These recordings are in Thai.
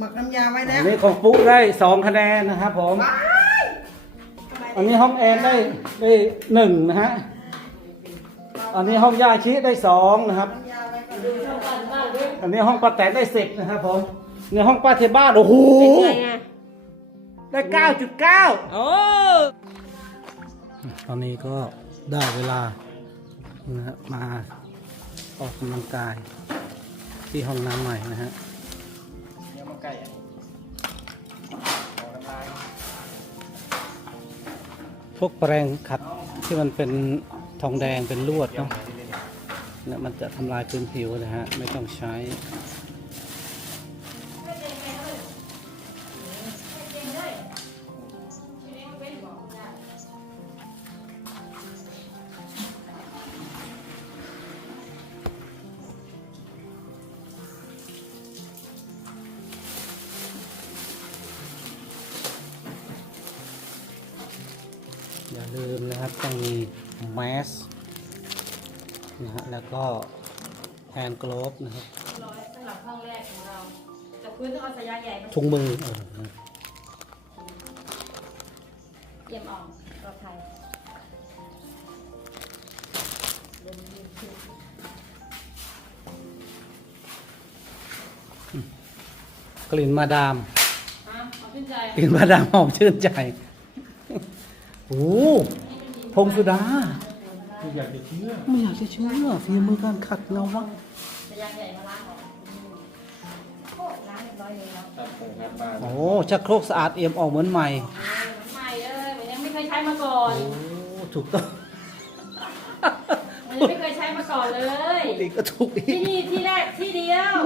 หมักน้ำยาไว้แล้อัวนนี้ของปุ๊ได้สองคะแนนนะครับผม ว้ายทำไมอันนี้ห้องแอนได้ได้หนึ่งนะฮะ อันนี้ห้องย่าชิได้สองนะครับ น้ำยาไว้ก่อนดูช่องกันบ้างด้วยอันนี้ห้องป้าแตนได้สิบนะครับผมในห้องป้าเทบ้านโอ้โหได้เก้าจุดเก้า โอ้ตอนนี้ก็ได้เวลานะฮะมาออกกำลังกายที่ห้องน้ำใหม่นะฮะเนี่ยมา ไก่อันนี้เอละลายพวกแปรงขัดที่มันเป็นทองแดงเป็นลวดเนาะเนี่ยมันจะทำลายพื้นผิวนะฮะ ไม่ต้องใช้ นะฮะแล้วก็แฮนด์กลฟนะครับร้อยสำหรับห้องแรกของเราแต่พื้นต้องเอาสายยางใหญ่มาถุงมือเออเยี่ยมออกปลอดภัยกลิ่นมาดาม อะเอาขึ้นใจกลิ่นมาดามหอมชื่นใจโอ้พงสุดาคื ออยากจะเชื่อไม่อยากจะเชื่อฝีมือการขัดเงาวักสายยางใหญ่มาล้างออกโอ้ล้างเรียบร้อยเลยแล้วตัดผมครับมาโอ้ชักโครกสะอาดเอี่ยมออกเหมือนใหม่ ใหม่เอ้ยมันยังไม่เคยใช้มาก่อน โอ้ถูกต้องมันยังไม่เคยใช้มาก่อนเลย อีกก็ถูกอีที่กนี่ที่แรกที่เดียว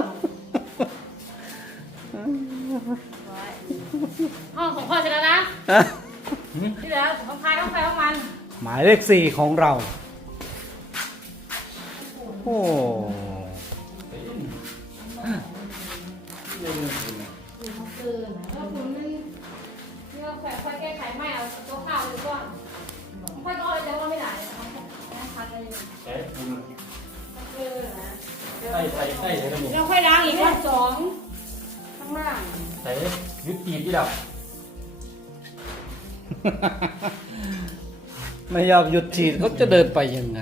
ห้องของพ่อเสร็จแล้วนะอะที่เหลือของใครของใครของมันหมายเลขสี่ของเรา โอ้คือแล้วคุณนี่เนี่ยแขวะค่อยแก้ไขไม่เอาตัวข้าวหรือก้อนค่อยก็จะว่าไม่ได้นะคะเลยใช้คุณคือนะใส่ใส่ใส่ใส่ระบบเราค่อยล้างอีกรอบสองข้างล่างใส่ยึดตีนที่เราไม่ยอมหยุดฉีดเขาจะเดินไปยังไง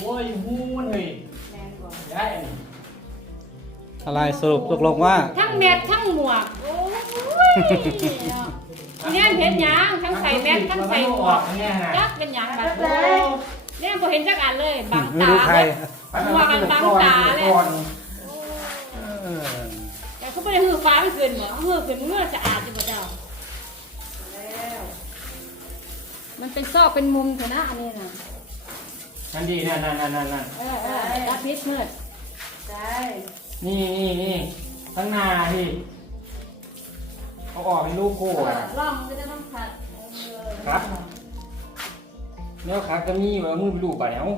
โอ้ยหูมันเลยแรงกว่าได้อันนี้อะไรสรุปตกลงว่า ทั้งแมสทั้งหมวก โอ้ยเนี่ยเห็นหยังทั้งใส่แมสทั้งใส่หมวกเนี่ยนะจักเป็นหยังบัดเลยเนี่ยพอเห็นจักอันเลยบังไม่ตารู้ใครหมวกกันบังตาเลย เออแต่เขาไม่ได้หือฟ้าไม่เกินหรอหือเกินเมื่อสะอาดจังเจ้าแล้วมันเป็นซอกเป็นมุมเถอะนะอันนี้นะ นั่นดีนั่นนั่นนั่นนั่นนั่นเออเออรับพิษมืดใช่นี่นี่นี่ทั้งหน้าที่เอาออกให้ลูกโก้อะร่องก็จะต้องขัดครับเนี่ยขาก็มีว่ามือลูกไปแล้ว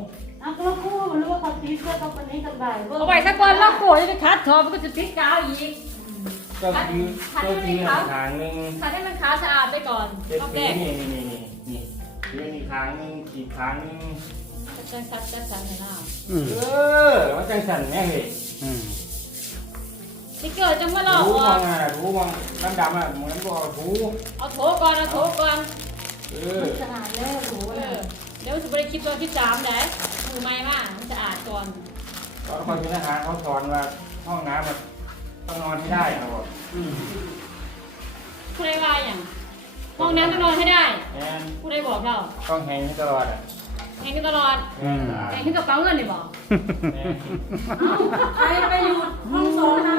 เอาก็แล้วคู่มันรู้ว่าเขาตีเสื้อเขาคนนี้กันบ่ายเอาไปสักวันร่องโกรธจะไปคัดทอมันก็จะติดกาวอีกก็ยืนก็ยืนทางนึงขัดให้มันขาวสะอาดไปก่อนเจ็ดรอบปีแรกนี่นี่นี่นี่นี่ยืนอีกครั้งนึงอีกครั้งนึง จะคัดจัดสรรให้หน้าอืมเออว่าจังสันแม่เฮ้ยอืมนี่เกิดจังว่าหลอกรู้อะมองอะรู้มองดำดำอะเหมือนบอกรู้เอาโถก่อนเอาโถก่อนเออสะอาดแล้วรู้เออเดี๋ยวจะไปคิดตัวที่สามได้มือไม้มากมันสะอาดก่อนตอนคนเป็นทหารเขาสอนว่าห้องน้ำมันต้องนอนให้ได้ครับผมอืมผู้ใดว่าอย่างห้องน้ำต้องนอนให้ได้แอนผู้ใดบอกเราต้องแหงให้ตลอดอะ แข่งกันตลอดแอนสะอาดแข่งขึ้นกับเป๋าเงินนี่บอกแอนใครไปอยู่ห้องสองเรา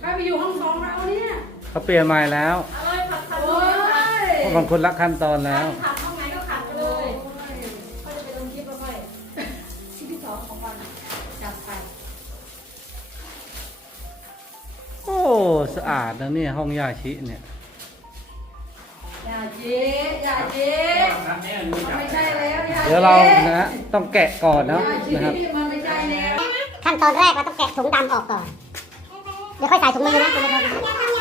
ใครไปอยู่ห้องสองเราเนี่ยเขาเปลี่ยนใหม่แล้ว เอาเลยขัดขัดโอ้เลยยเพราะบางคนรักขั้นตอนแล้วขัดห้องไหนก็ขัดไปเลยก็จะไปลงคลิปแล้วค่อยคลิปที่สองของวันจับไปโอ้ สะอาดนะเนี่ยห้องยาชิเนี่ยอย่าเจ๊อย่าเจ๊น้ำแอนมีจับไม่ใช่แล้วอย่าเดี๋ยวเรานะฮะต้องแกะก่อนนะอย่านะครับเจ๊มันไม่ใช่แล้ว ขั้นตอนแรกเราต้องแกะถุงดำออกก่อน เดี๋ยวค่อยใส่ถุงมือนะคุณผู้ชม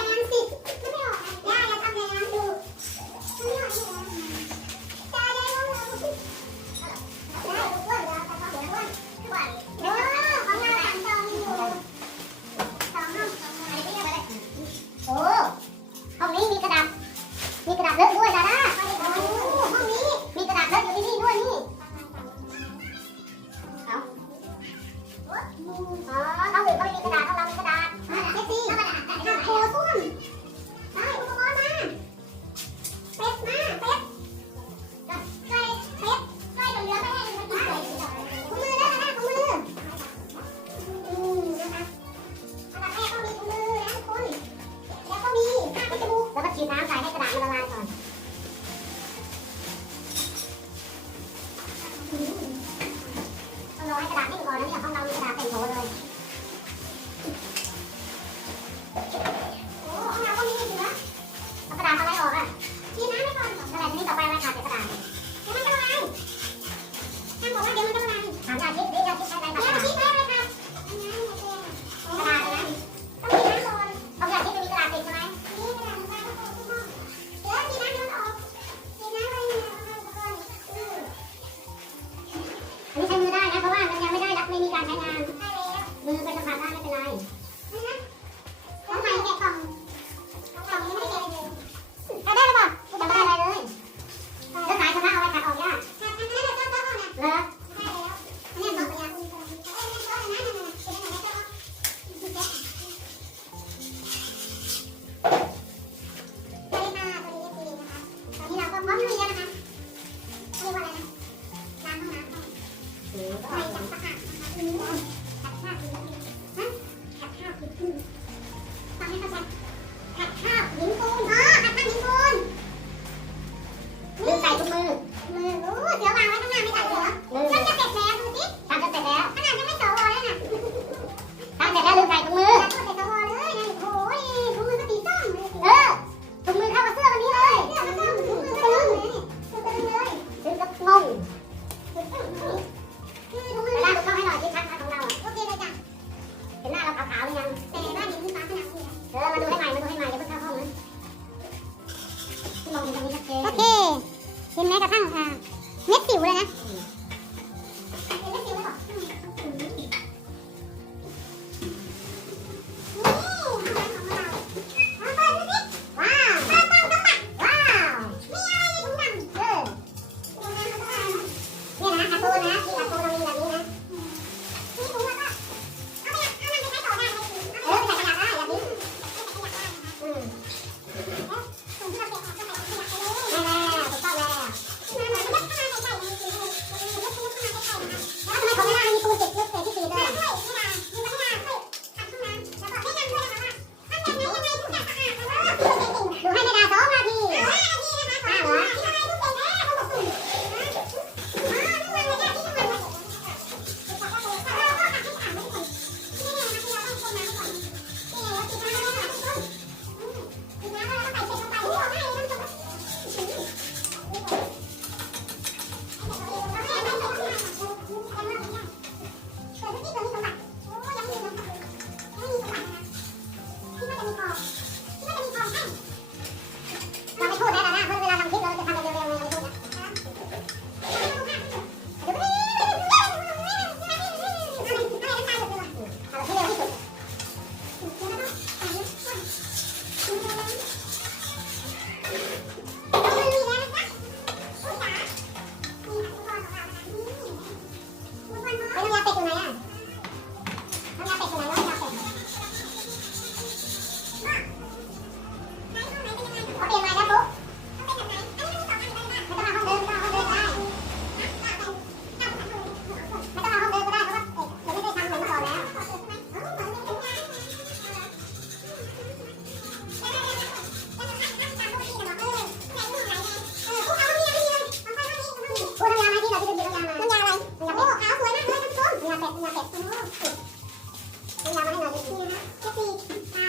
แปดตัวแปบนี้ไม่รู้เลยม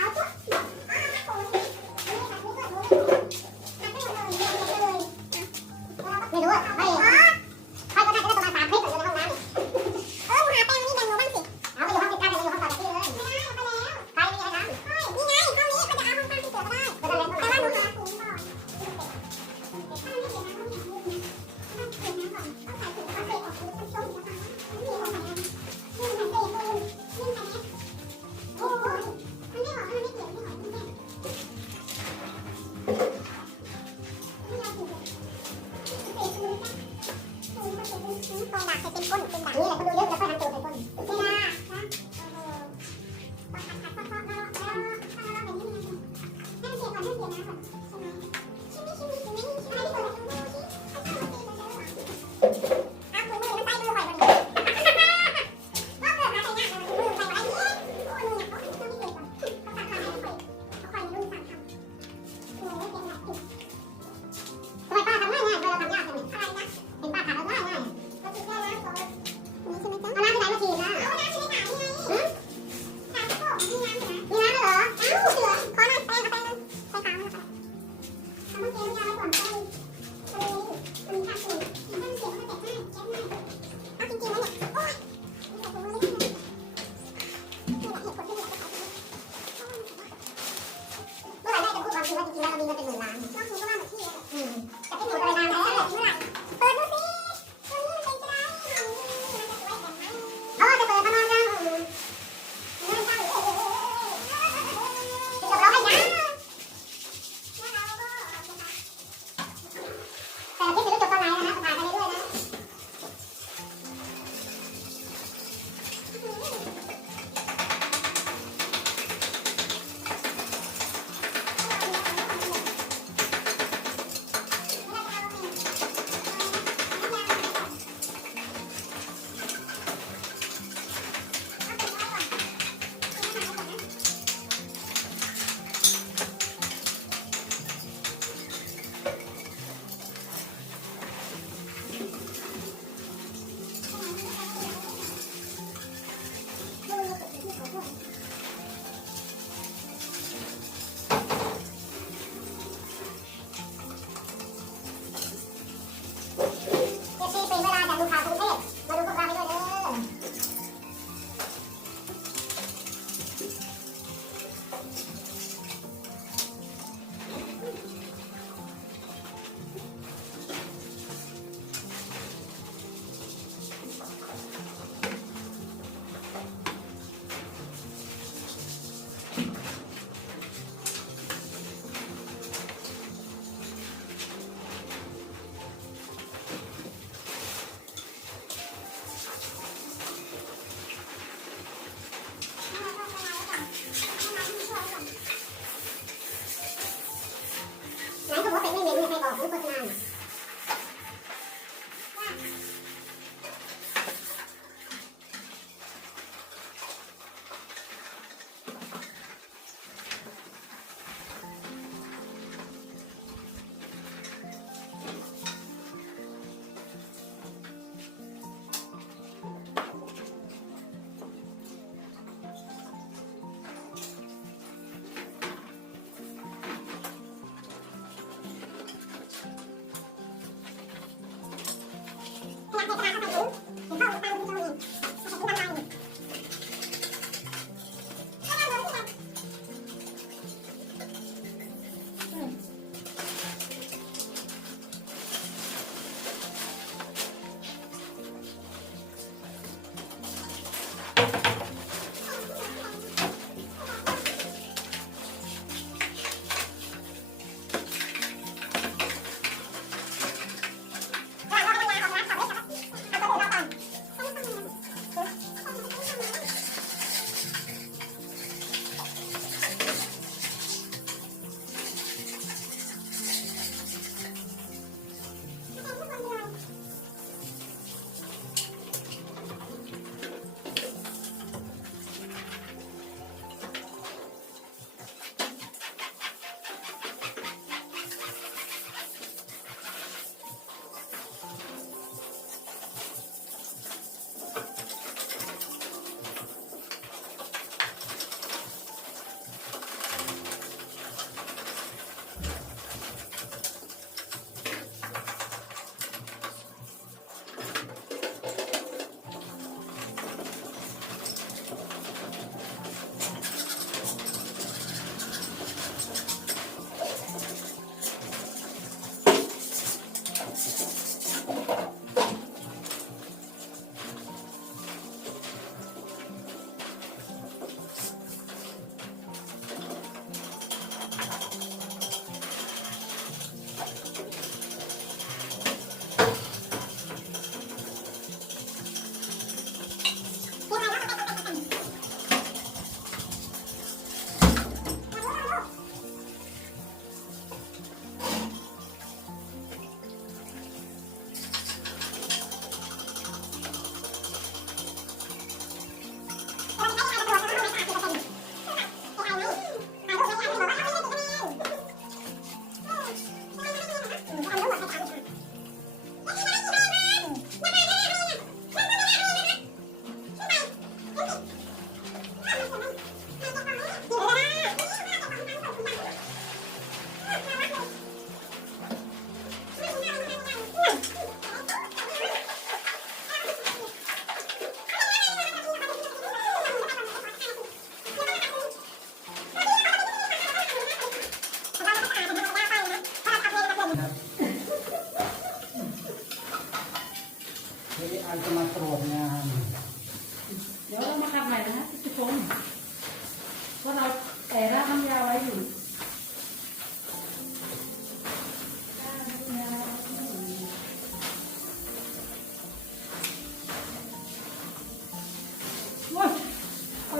ไม่รู้อะไม่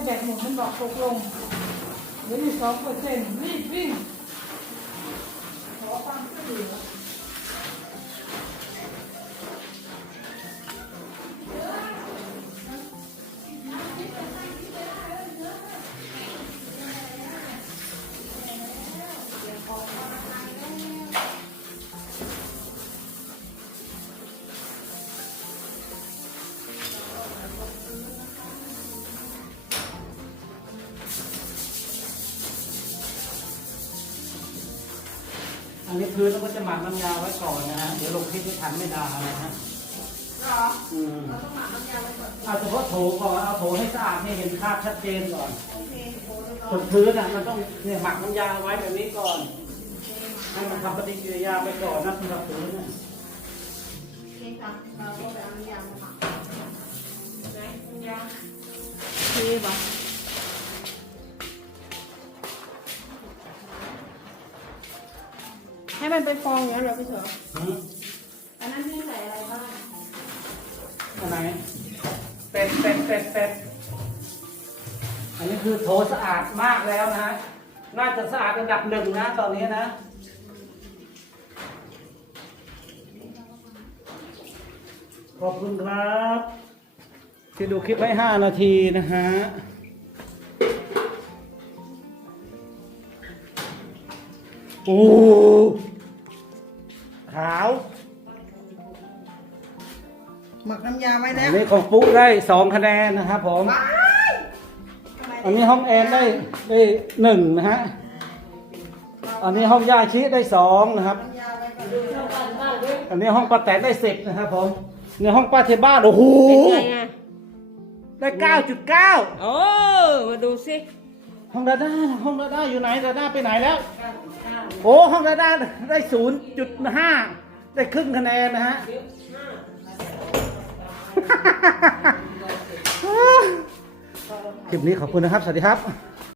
แดกหมูมันบอกตกลงเหลืออยู่สองเปอร์เซ็นต์รีบวิ่งขอความช่วยเหลือ อันนี้พื้นเราก็จะหมักน้ำยาไว้ก่อนนะฮะ เดี๋ยวลงคลิปไม่ทันไม่ได้นะฮะอืมเอาเฉพาะโถก่อน เอาโถให้สะอาดให้เห็นคราบชัดเจนก่อนส่วนพื้นอะมันต้องเนี่ยหมักน้ำยาไว้แบบนี้ก่อน ให้มันทำปฏิกิริยาไปก่อนนะสำหรับพื้นน่ะทีบ ให้มันเป็นฟองอย่างนี้นเหรอพี่เถอะหืมอันนั้นที่ใส่อะไรบ้างอันไหนเป็ดเป็ดเป็ดเป็ดอันนี้คือโถสะอาดมากแล้วนะฮะน่าจะสะอาดอันดับหนึ่งนะ ตอนนี้นะ ขอบคุณครับ ที่ดูคลิปไว้ห้านาทีนะฮะ โอ้ ขาวหมักน้ำยาไว้อัแล้วนนี้ของปุ๊ได้สองคะแนนนะครับผมอันนี้ห้องแอนได้ได้หนึ่งนะฮะ อันนี้ห้องย่าชิได้สองนะครับอันนี้ห้องป้าแตนได้สิบนะครับผมในห้องป้าเทบ้านโอ้โหได้เก้าจุดเก้าโอ้มาดูสิห้องดาด้าห้องดาด้าอยู่ไหนดาด้าไปไหนแล้ว โอ้ห้องดาด้าได้ศูนย์จุดห้าได้ครึ่งคะแนนนะฮะคลิปนี้ขอบคุณนะครับ สวัสดีครับ